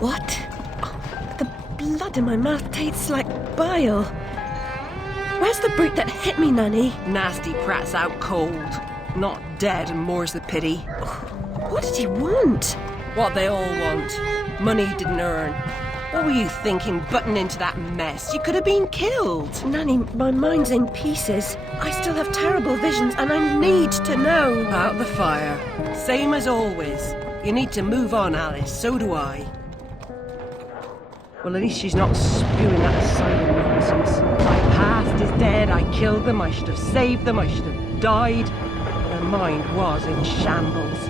What? Oh, the blood in my mouth tastes like bile. Where's the brute that hit me, Nanny? Nasty prat's out cold. Not dead, and more's the pity. What did he want? What they all want. Money he didn't earn. What were you thinking, butting into that mess? You could have been killed. Nanny, my mind's in pieces. I still have terrible visions, and I need to know. Out the fire. Same as always. You need to move on, Alice. So do I. Well, at least she's not spewing that asylum nonsense. My past is dead. I killed them. I should have saved them. I should have died. Her mind was in shambles.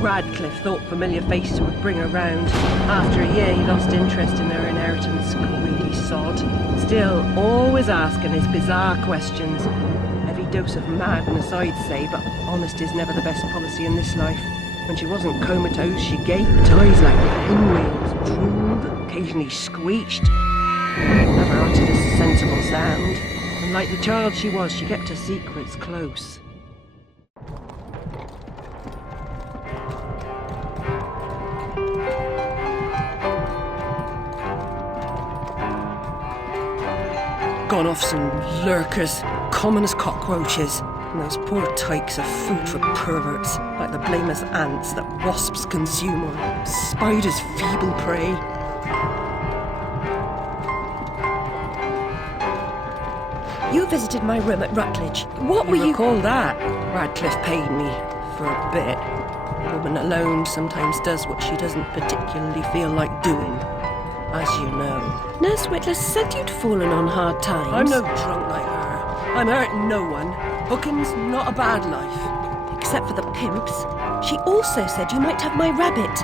Radcliffe thought familiar faces would bring her round. After a year, he lost interest in her inheritance. Greedy sod. Still, always asking his bizarre questions. Heavy dose of madness, I'd say, but honesty's never the best policy in this life. When she wasn't comatose, she gaped, eyes like pinwheels, drooled, occasionally screeched. Never uttered a sensible sound. And like the child she was, she kept her secrets close. Gone off some lurkers, common as cockroaches. And those poor tykes are food for perverts, like the blameless ants that wasps consume or spiders' feeble prey. You visited my room at Rutledge. What were you... recall that? Radcliffe paid me for a bit. A woman alone sometimes does what she doesn't particularly feel like doing, as you know. Nurse Whitler said you'd fallen on hard times. I'm no drunk like her. I'm hurting no one. Hooking's not a bad life. Except for the pimps. She also said you might have my rabbit.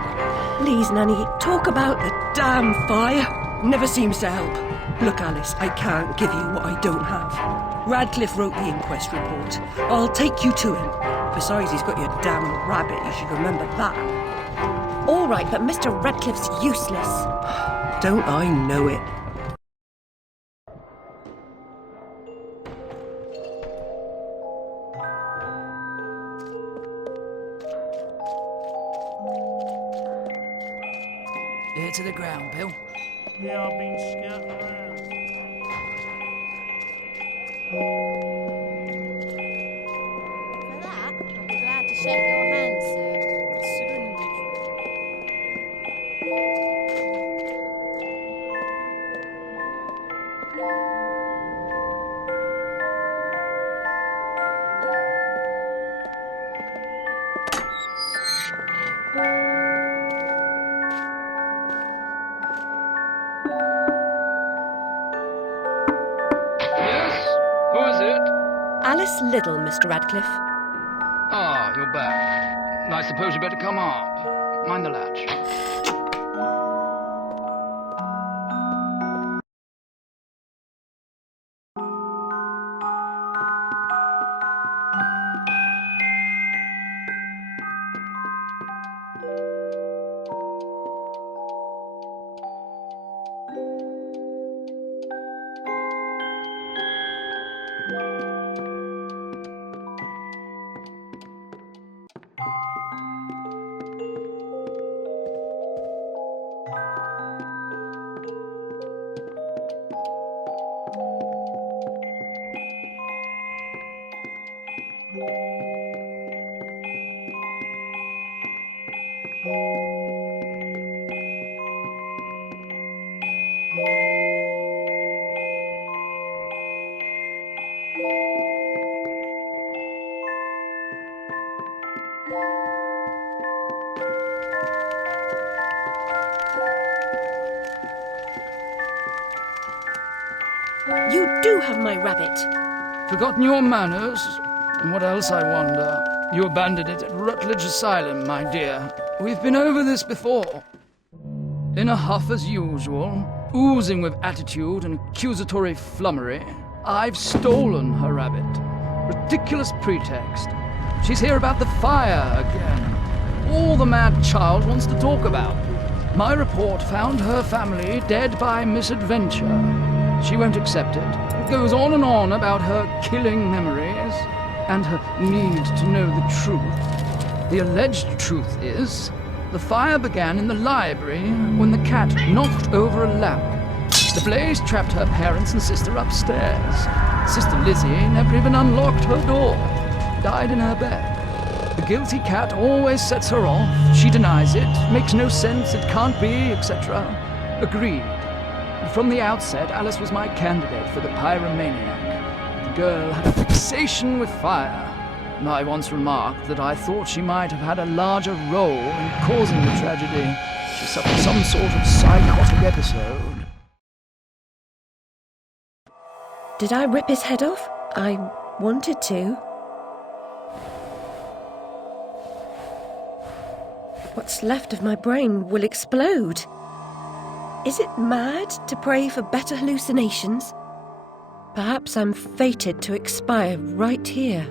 Please, Nanny, talk about the... Damn fire. Never seems to help. Look, Alice, I can't give you what I don't have. Radcliffe wrote the inquest report. I'll take you to him. Besides, he's got your damn rabbit. You should remember that. All right, but Mr. Radcliffe's useless. Don't I know it? Ear to the ground, Bill. Yeah, I've been scouting around. For that, I'll be glad to shake your hand, sir. Considering the... Who is it? Alice Liddell, Mr. Radcliffe. Ah, you're back. I suppose you better come up. Mind the latch. You do have my rabbit. Forgotten your manners? And what else, I wonder? You abandoned it at Rutledge Asylum, my dear. We've been over this before. In a huff as usual, oozing with attitude and accusatory flummery, I've stolen her rabbit. Ridiculous pretext. She's here about the fire again. All the mad child wants to talk about. My report found her family dead by misadventure. She won't accept it. It goes on about her killing memories and her need to know the truth. The alleged truth is The fire began in the library when the cat knocked over a lamp. The blaze trapped her parents and sister upstairs. Sister Lizzie never even unlocked her door. Died in her bed. The guilty cat always sets her off. She denies it, makes no sense, it can't be, etc. Agreed. From the outset, Alice was my candidate for the pyromaniac. The girl had a fixation with fire. And I once remarked that I thought she might have had a larger role in causing the tragedy. She suffered some sort of psychotic episode. Did I rip his head off? I wanted to. What's left of my brain will explode. Is it mad to pray for better hallucinations? Perhaps I'm fated to expire right here.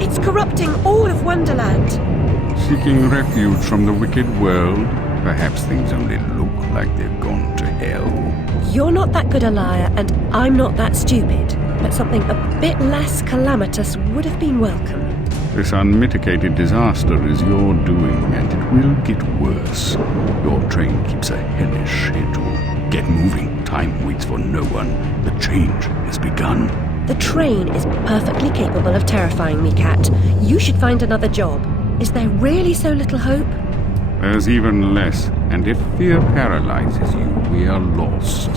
It's corrupting all of Wonderland. Seeking refuge from the wicked world, perhaps things only look like they've gone to hell. You're not that good a liar, and I'm not that stupid. But something a bit less calamitous would have been welcome. This unmitigated disaster is your doing, and it will get worse. Your train keeps a hellish schedule. Get moving. Time waits for no one. The change has begun. The train is perfectly capable of terrifying me, Cat. You should find another job. Is there really so little hope? There's even less, and if fear paralyzes you, we are lost.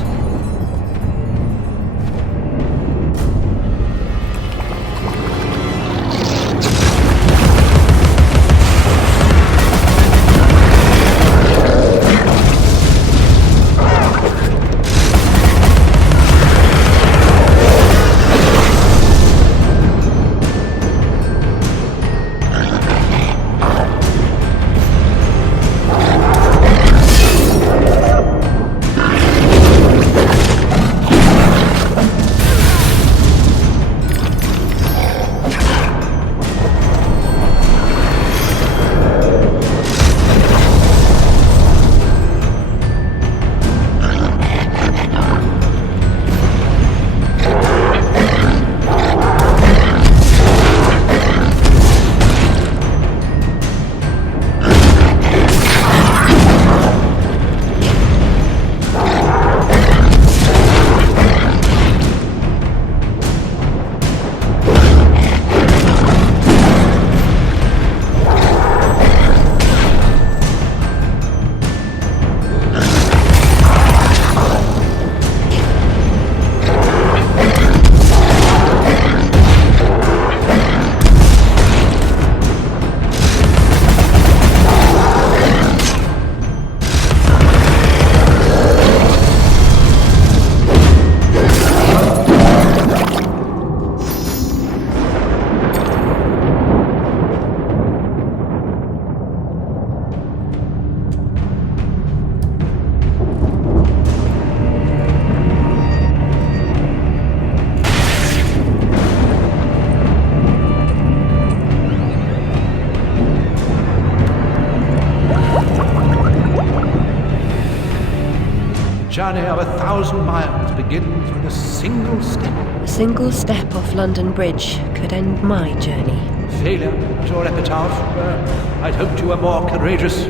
journey of 1,000 miles begins with a single step. A single step off London Bridge could end my journey. Failure as your epitaph. I'd hoped you were more courageous.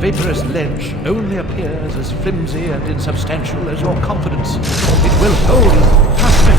Vaporous ledge only appears as flimsy and insubstantial as your confidence. It will hold you. Trust me.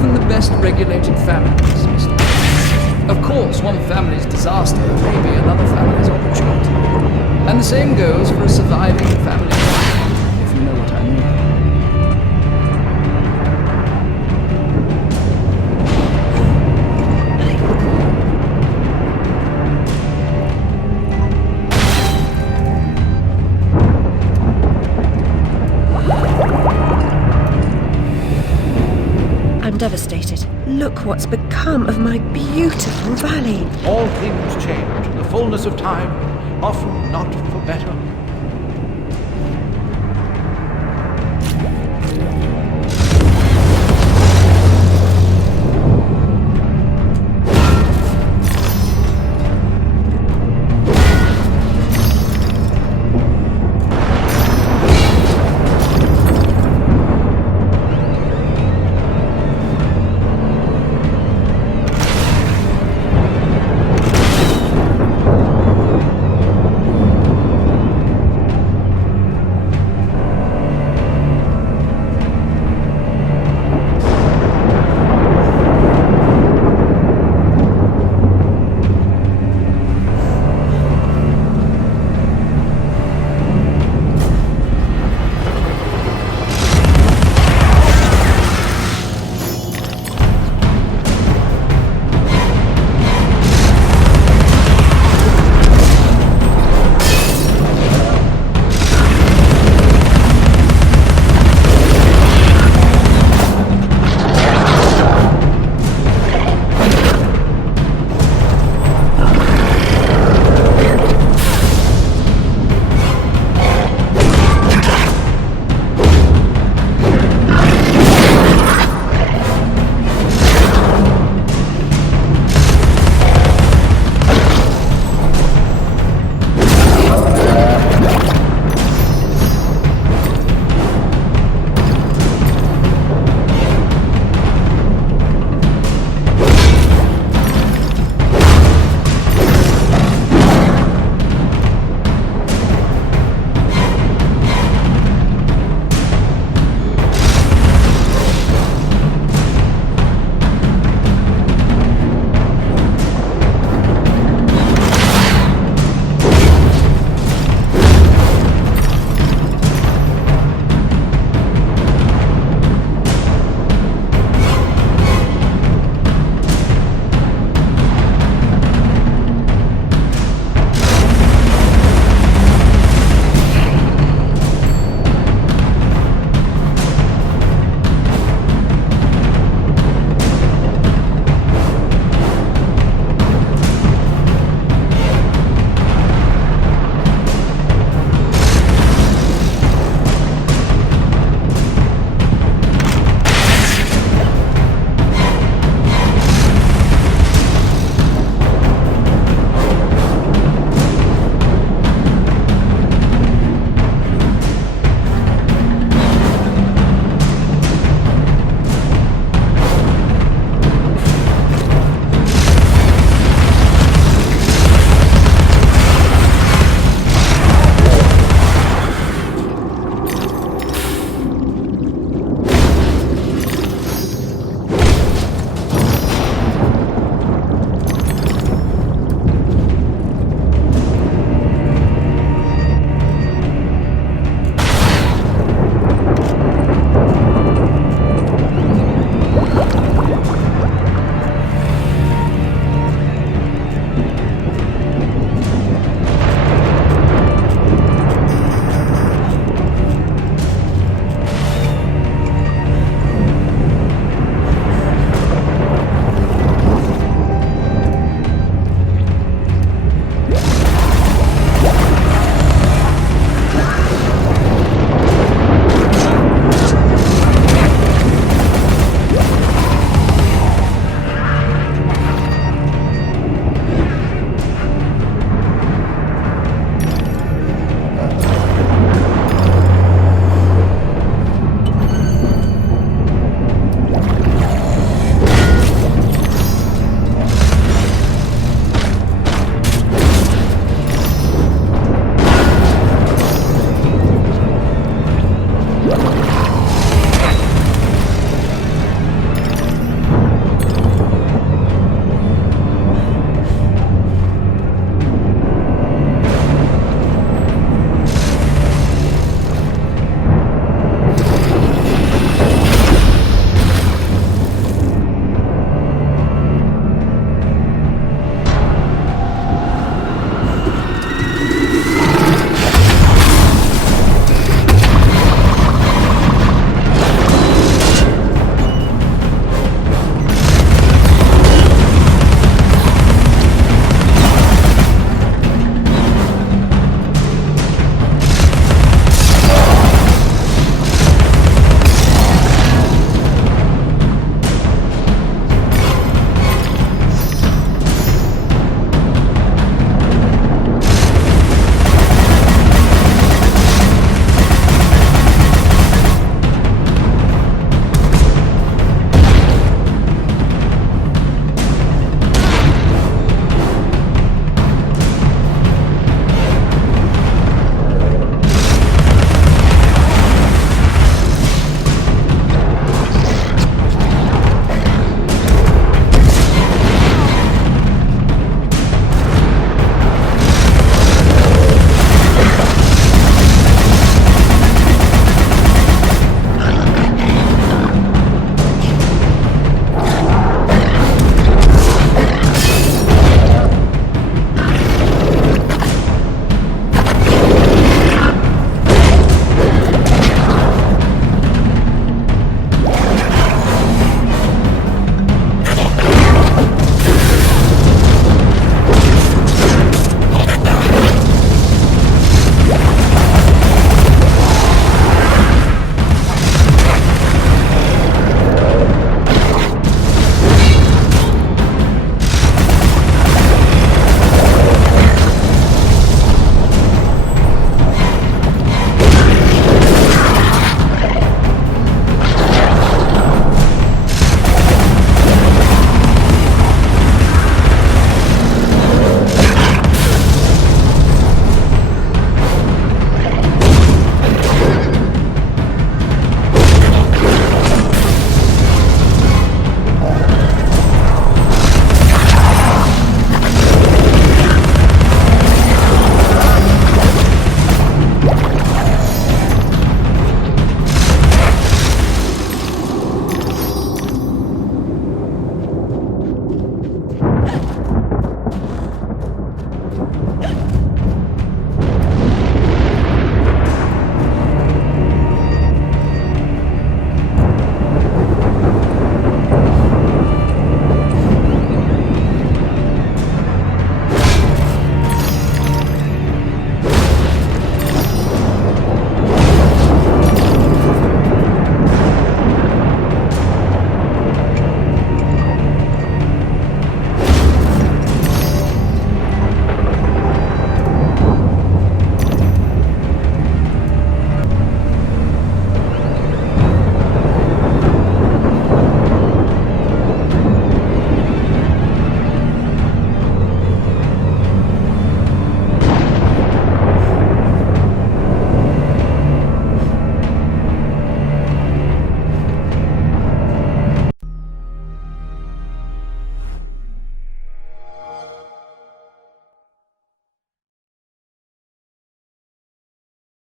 even the best regulated families, Mr. Of course, one family's disaster may be another family's opportunity. And the same goes for a surviving family, if you know what I mean. I'm devastated. Look what's become of my beautiful valley. All things change in the fullness of time, often not for better.